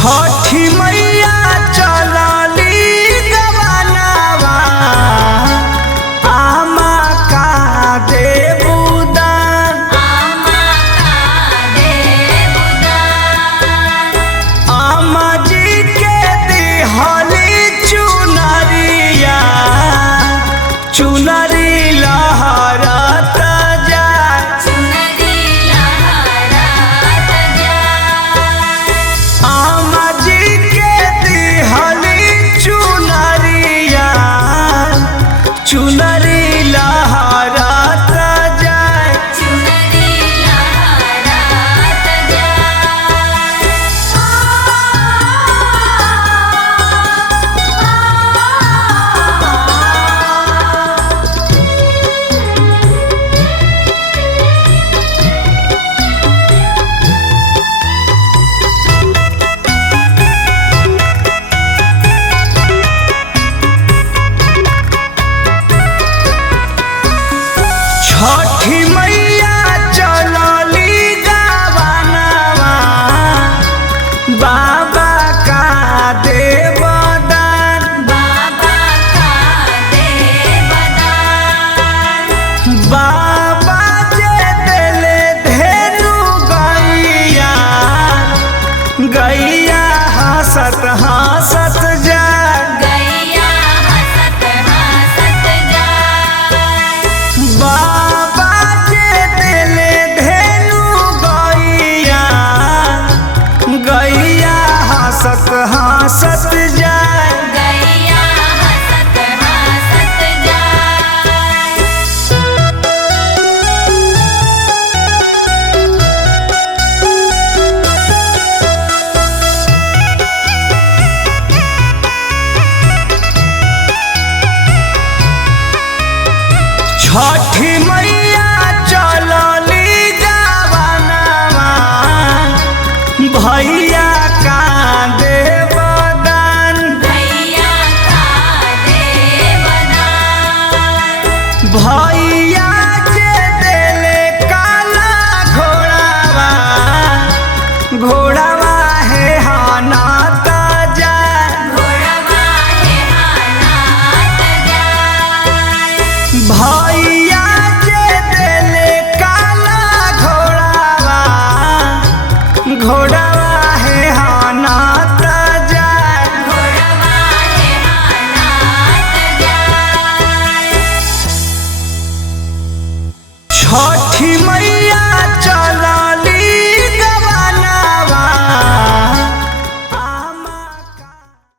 छठी मैया चलली गवनवा आमा का देबुदान आमा जी के दिहली चुनरिया चुनरी लहरत चुनरी लहरत जाए छठी मैया चलली गवनवा बाबा का देवदान बाबा जे देले धेनु गैया गैया हंसत हंसत जा हंसत हंसत जाए छठी मैया चलली गवनवा भैया का भैया जे देले काला घोड़ावा घोड़ावा है हानात जाए भैया जे देले काला घोड़ावा घोड़ावा है हानात जाए छठ